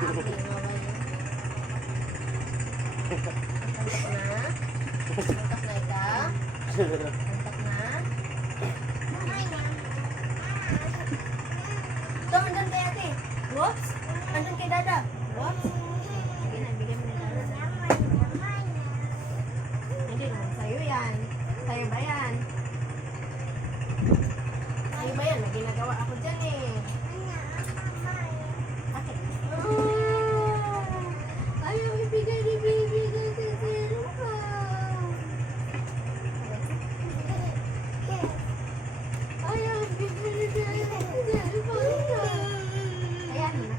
Antak na ikaw? Antak na? Ito, andun kay ate. Whoops. Andun kay dada. Whoops. Sige na, bigyan mo na dada. Hindi naman sa'yo yan. Sa'yo ba yan? Sa'yo ba yan? May ginagawa ako dyan eh. Okay. Ayaw ibigay ni baby kasi zero ka. Ayaw ibigay ni baby kasi zero ka. Ayan na,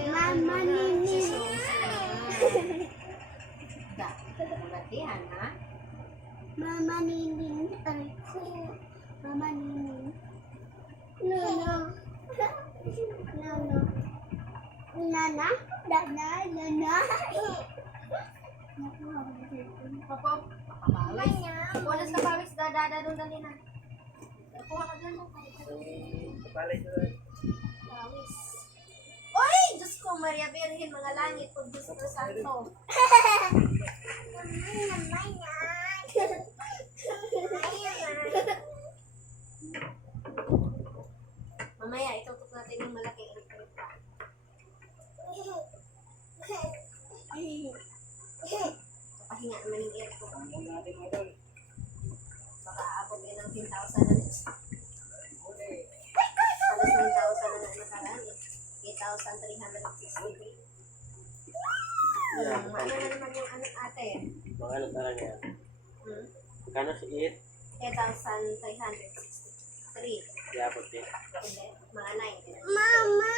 Mama Nini. Latihan ha? Mama Nini. Mama Nini. Nana. Nana. Nana. Nana. Nana. Papa, papawis. Punas ka pawis, dada doon dali na. Kuha ka dyan. Pawis. Oy! Diyos ko, Maria Virgen, mga langit, pag Diyos ko santo. Mamaya, itutok natin yung malaking electric fan. Pahinga naman yung aircon. Baka aabot yun ng 10,000 na nito. Halos 9,000 na nakaraan eh. 8,363. Ano na naman yung ano ate? Mga ano talaga yan? Hmm? Kano si It? 8,363. Yapot din. Hindi, mga 9. Mama.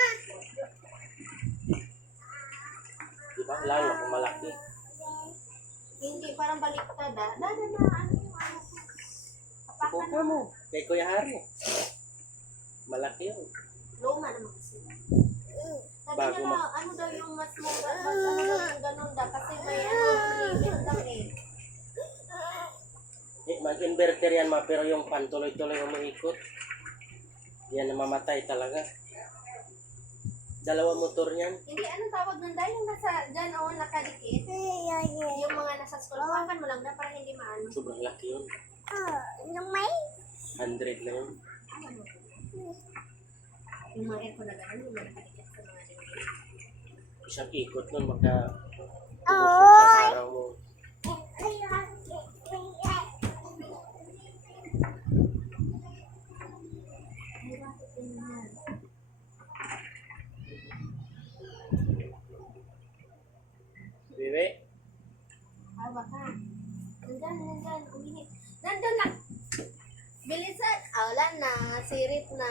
Di ba? Lalo kung malaki. Hindi, parang baliktad ah. Dada na, ano yung ano? Apakan Kuha mo. Kay Kuya Hari. Malaki yun. Luma naman kasi. Sabi Bago niya na, ano daw yung mas mura, mas ano daw yung ganun daw. Kasi may ano, limit daw eh. Mag-inverter yan ma, pero yung pan tuloy-tuloy umiikot. Yan na mamatay talaga. Dalawa motor niyan. Hindi, ano tawag nun dahil yung nasa, dyan o, nakadikit. Yung mga nasa school, hawakan mo lang na para hindi maano. Sobrang laki yun. Yung may? 100 na yun. Yung mga aircon na gano'n, yung mga nakadikit sa mga dingding. Isang ikot nun, baka Oh. sa araw mo. Bibi? Hawa ka. Nandyan, umihi. Nandun na! Bilisan! Ah, wala na, sirit na.